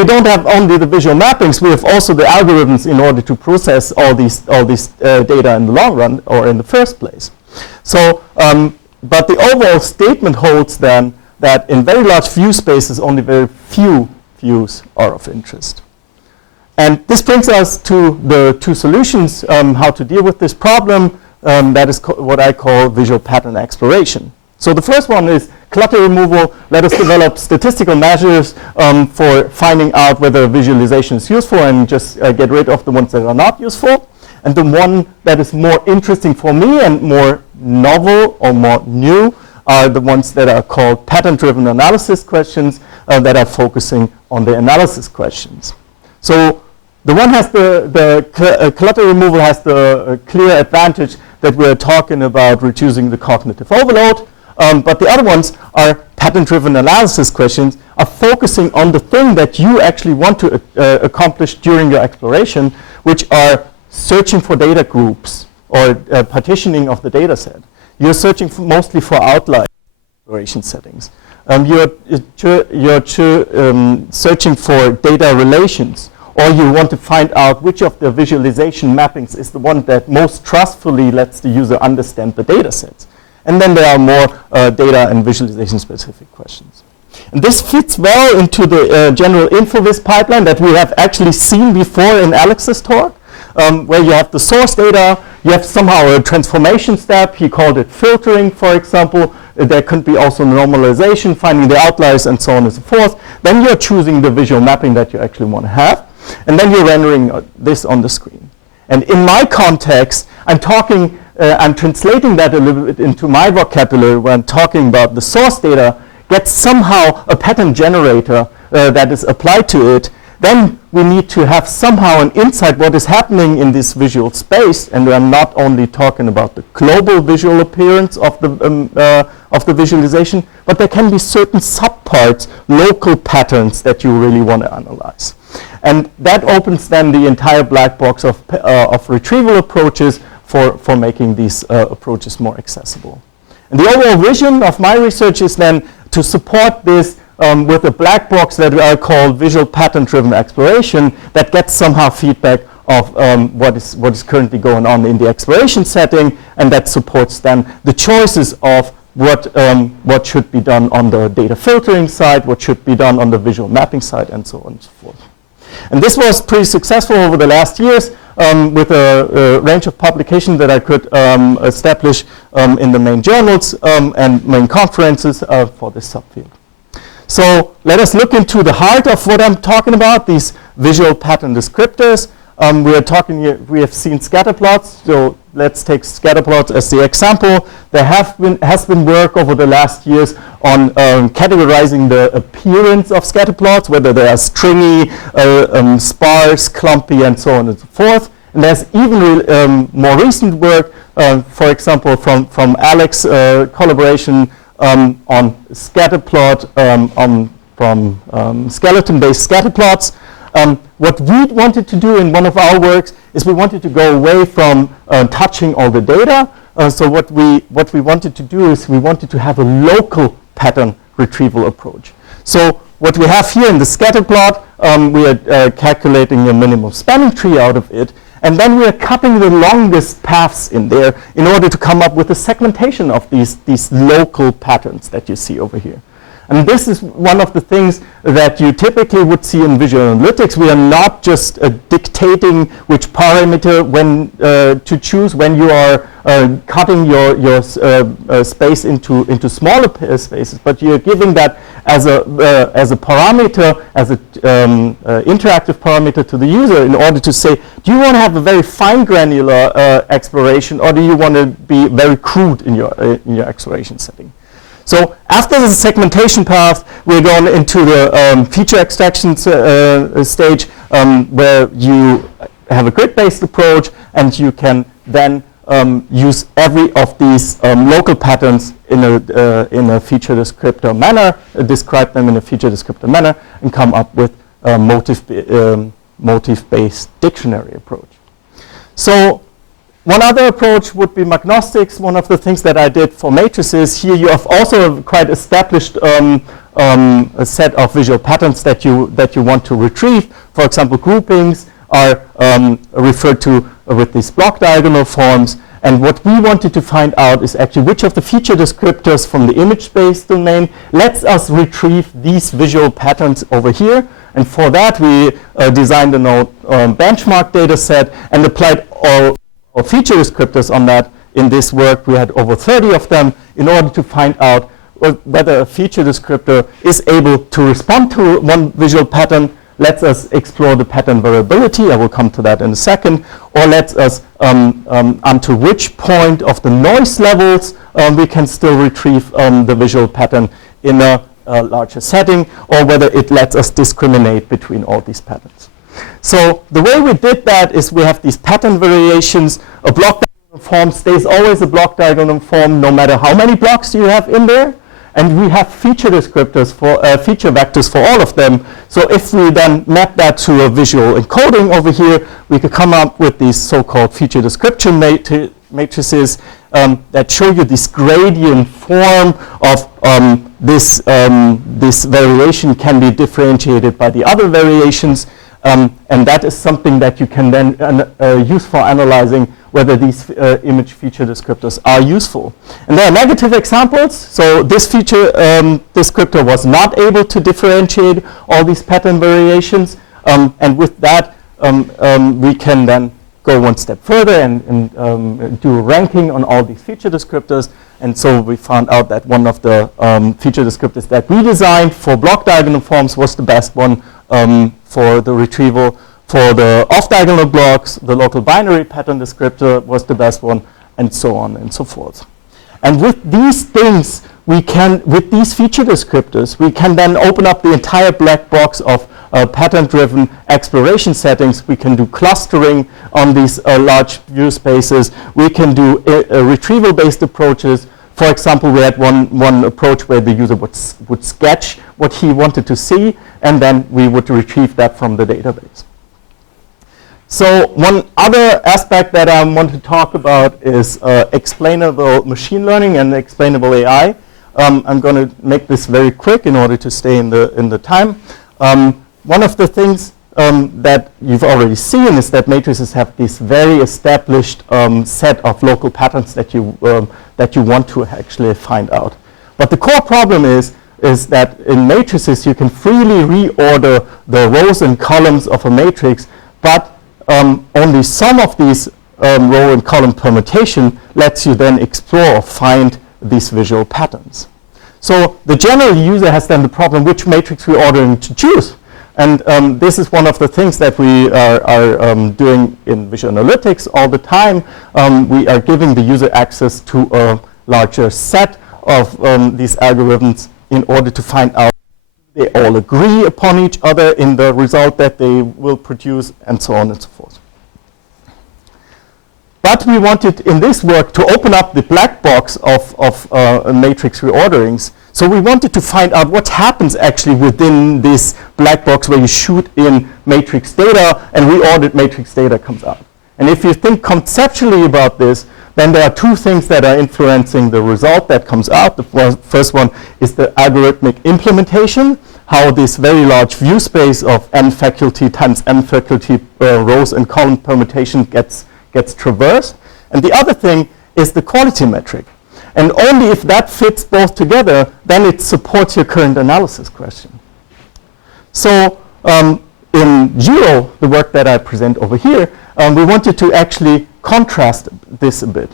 we don't have only the visual mappings, we have also the algorithms in order to process all these data in the long run or in the first place. So, but the overall statement holds then that in very large view spaces, only very few views are of interest. And this brings us to the two solutions, how to deal with this problem. That is what I call visual pattern exploration. So the first one is clutter removal. Let us develop statistical measures for finding out whether visualization is useful and just get rid of the ones that are not useful. And the one that is more interesting for me and more novel or more new are the ones that are called pattern-driven analysis questions that are focusing on the analysis questions. So the one has the clutter removal has the clear advantage that we're talking about reducing the cognitive overload, but the other ones are pattern-driven analysis questions, are focusing on the thing that you actually want to accomplish during your exploration, which are searching for data groups or partitioning of the data set. You're searching mostly for outlier exploration settings. You're searching for data relations, or you want to find out which of the visualization mappings is the one that most trustfully lets the user understand the data sets. And then there are more data and visualization specific questions. And this fits well into the general InfoVis pipeline that we have actually seen before in Alex's talk, where you have the source data, you have somehow a transformation step. He called it filtering, for example. There could be also normalization, finding the outliers, and so on and so forth. Then you're choosing the visual mapping that you actually want to have. And then you're rendering this on the screen. And in my context, I'm translating that a little bit into my vocabulary when talking about the source data gets somehow a pattern generator that is applied to it. Then we need to have somehow an insight what is happening in this visual space. And I'm not only talking about the global visual appearance of the visualization, but there can be certain subparts, local patterns that you really want to analyze. And that opens then the entire black box of retrieval approaches for making these approaches more accessible. And the overall vision of my research is then to support this with a black box that I call visual pattern-driven exploration that gets somehow feedback of what is currently going on in the exploration setting, and that supports then the choices of what should be done on the data filtering side, what should be done on the visual mapping side, and so on and so forth. And this was pretty successful over the last years with a range of publications that I could establish in the main journals and main conferences for this subfield. So let us look into the heart of what I'm talking about, these visual pattern descriptors. We have seen scatter plots, so let's take scatter plots as the example. There has been work over the last years on categorizing the appearance of scatter plots, whether they are stringy, sparse, clumpy, and so on and so forth. And there's even more recent work, for example, from Alex collaboration on scatter plot, from skeleton-based scatter plots. What we wanted to do in one of our works is we wanted to go away from touching all the data. So what we wanted to do is we wanted to have a local pattern retrieval approach. So what we have here in the scatter plot, we are calculating a minimum spanning tree out of it. And then we are cutting the longest paths in there in order to come up with a segmentation of these local patterns that you see over here. And this is one of the things that you typically would see in visual analytics. We are not just dictating which parameter to choose when you are cutting your space into smaller spaces, but you're giving that as a parameter, as an interactive parameter to the user in order to say, do you want to have a very fine granular exploration, or do you want to be very crude in your exploration setting? So after the segmentation path, we're going into the feature extraction stage, where you have a grid-based approach, and you can then use every of these local patterns in a feature descriptor manner, describe them in a feature descriptor manner, and come up with a motif-based dictionary approach. So one other approach would be magnostics. One of the things that I did for matrices, here you have also a quite established a set of visual patterns that you want to retrieve. For example, groupings are referred to with these block diagonal forms. And what we wanted to find out is actually which of the feature descriptors from the image space domain lets us retrieve these visual patterns over here. And for that, we designed a benchmark data set and applied all feature descriptors on that. In this work, we had over 30 of them in order to find out whether a feature descriptor is able to respond to one visual pattern, lets us explore the pattern variability, I will come to that in a second, or lets us unto which point of the noise levels we can still retrieve the visual pattern in a larger setting, or whether it lets us discriminate between all these patterns. So the way we did that is we have these pattern variations. A block diagonal form stays always a block diagonal form no matter how many blocks you have in there. And we have feature descriptors for feature vectors for all of them. So if we then map that to a visual encoding over here, we could come up with these so-called feature description matrices that show you this gradient form of this variation can be differentiated by the other variations. And that is something that you can then use for analyzing whether these image feature descriptors are useful. And there are negative examples. So this feature descriptor was not able to differentiate all these pattern variations. And with that, we can then go one step further and do a ranking on all these feature descriptors. And so we found out that one of the feature descriptors that we designed for block diagonal forms was the best one for the retrieval. For the off-diagonal blocks, the local binary pattern descriptor was the best one, and so on and so forth. And with these things, with these feature descriptors, we can then open up the entire black box of pattern-driven exploration settings. We can do clustering on these large view spaces. We can do retrieval-based approaches. For example, we had one approach where the user would sketch what he wanted to see, and then we would retrieve that from the database. So one other aspect that I want to talk about is explainable machine learning and explainable AI. I'm going to make this very quick in order to stay in the time. One of the things that you've already seen is that matrices have this very established set of local patterns that you want to actually find out. But the core problem is that in matrices you can freely reorder the rows and columns of a matrix, but only some of these row and column permutation lets you then explore or find these visual patterns. So the general user has then the problem which matrix reordering to choose. And this is one of the things that we are doing in visual analytics all the time. We are giving the user access to a larger set of these algorithms in order to find out they all agree upon each other in the result that they will produce, and so on and so forth. But we wanted in this work to open up the black box of matrix reorderings. So we wanted to find out what happens actually within this black box where you shoot in matrix data and reordered matrix data comes out. And if you think conceptually about this, then there are two things that are influencing the result that comes out. The first one is the algorithmic implementation, how this very large view space of n faculty times n faculty rows and column permutation gets traversed. And the other thing is the quality metric. And only if that fits both together, then it supports your current analysis question. So in Giro, the work that I present over here, we wanted to actually contrast this a bit.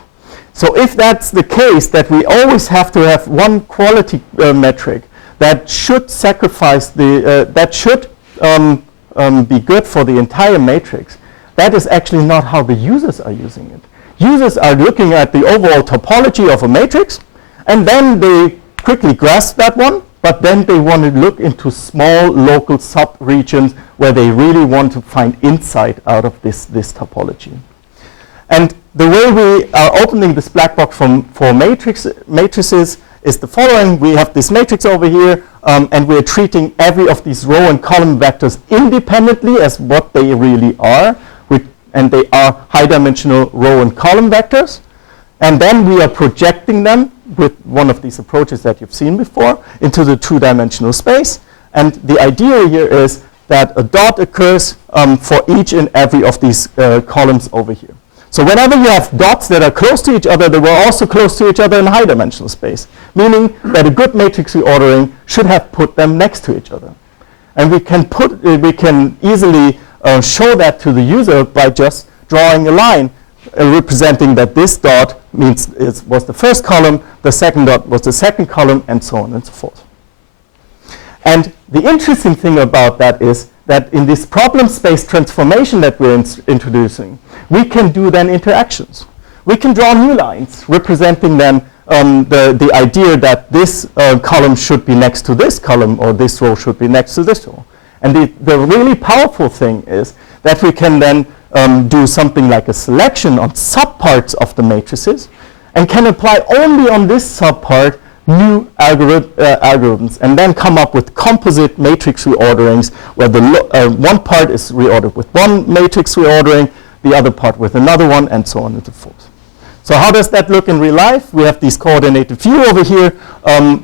So if that's the case, that we always have to have one quality metric that should sacrifice that should be good for the entire matrix, that is actually not how the users are using it. Users are looking at the overall topology of a matrix, and then they quickly grasp that one, but then they want to look into small local sub-regions where they really want to find insight out of this topology. And the way we are opening this black box for matrices is the following. We have this matrix over here, and we're treating every of these row and column vectors independently as what they really are. And they are high-dimensional row and column vectors. And then we are projecting them with one of these approaches that you've seen before into the two-dimensional space. And the idea here is that a dot occurs for each and every of these columns over here. So whenever you have dots that are close to each other, they were also close to each other in high-dimensional space, meaning that a good matrix reordering should have put them next to each other. And we can easily show that to the user by just drawing a line representing that this dot means it was the first column, the second dot was the second column, and so on and so forth. And the interesting thing about that is that in this problem space transformation that we're introducing, we can do then interactions. We can draw new lines representing then the idea that this column should be next to this column, or this row should be next to this row. And the really powerful thing is that we can then do something like a selection on subparts of the matrices and can apply only on this subpart new algorithms, and then come up with composite matrix reorderings where the one part is reordered with one matrix reordering, the other part with another one, and so on and so forth. So how does that look in real life? We have this coordinated view over here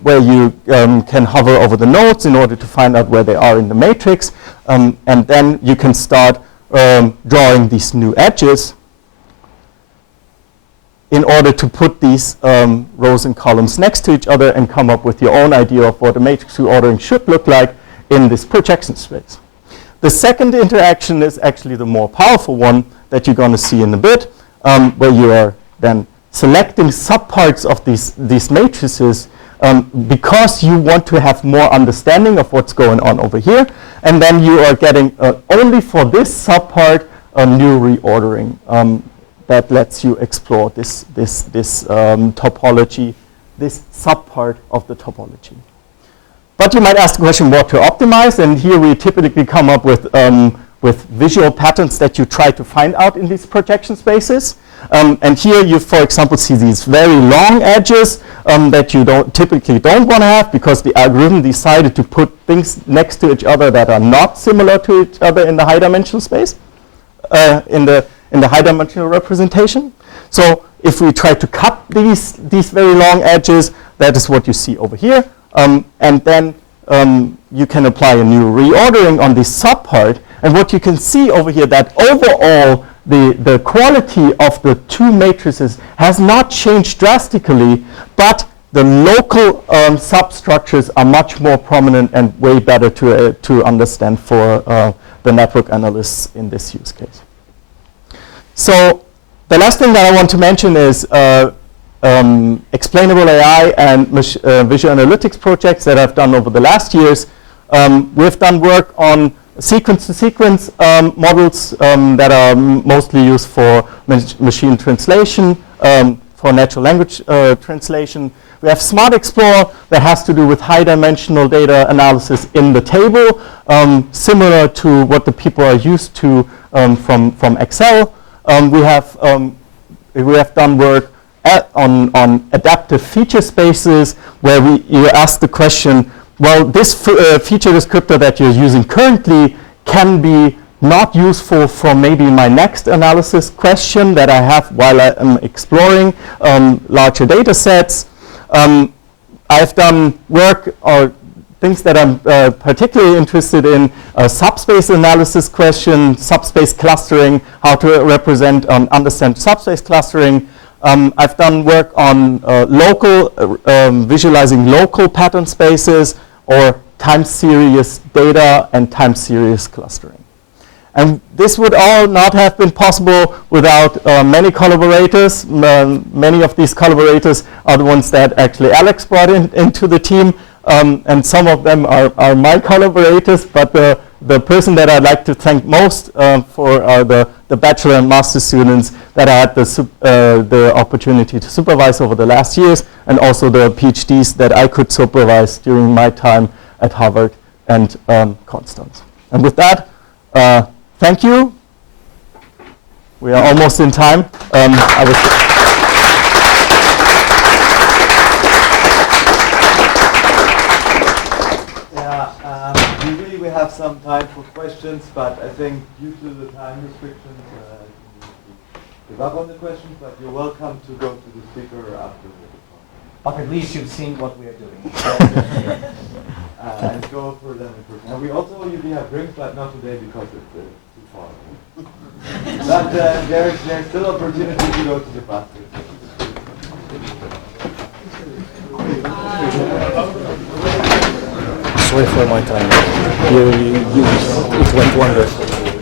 where you can hover over the nodes in order to find out where they are in the matrix, and then you can start drawing these new edges in order to put these rows and columns next to each other and come up with your own idea of what a matrix reordering should look like in this projection space. The second interaction is actually the more powerful one that you're going to see in a bit, where you are then selecting subparts of these matrices because you want to have more understanding of what's going on over here, and then you are getting only for this subpart a new reordering that lets you explore this topology, this subpart of the topology. But you might ask the question what to optimize, and here we typically come up with visual patterns that you try to find out in these projection spaces. And here you, for example, see these very long edges that you typically don't want to have because the algorithm decided to put things next to each other that are not similar to each other in the high-dimensional space, in the high-dimensional representation. So if we try to cut these very long edges, that is what you see over here. And then you can apply a new reordering on this subpart. And what you can see over here, that overall, the quality of the two matrices has not changed drastically, but the local substructures are much more prominent and way better to understand for the network analysts in this use case. So the last thing that I want to mention is explainable AI and visual analytics projects that I've done over the last years. We've done work on sequence-to-sequence models that are mostly used for machine translation, for natural language translation. We have Smart Explorer that has to do with high-dimensional data analysis in the table, similar to what the people are used to from Excel. We have done work on adaptive feature spaces where you ask the question, well, this feature descriptor that you're using currently can be not useful for maybe my next analysis question that I have while I am exploring larger data sets. I've done work or things that I'm particularly interested in, subspace analysis question, subspace clustering, how to represent understand subspace clustering. I've done work on visualizing local pattern spaces or time series data and time series clustering. And this would all not have been possible without many collaborators. Many of these collaborators are the ones that actually Alex brought into the team. And some of them are my collaborators, but the person that I'd like to thank most for the bachelor and master students that I had the opportunity to supervise over the last years, and also the PhDs that I could supervise during my time at Harvard and Constance. And with that, thank you. We are almost in time. We have some time for questions, but I think due to the time restrictions, give up on the questions, but you're welcome to go to the speaker after the talk. but at least you've seen what we are doing. And go for them in person. And we also usually have drinks, but not today because it's too far. But there's still opportunity to go to the bus. Sorry for my time. It went wonderful.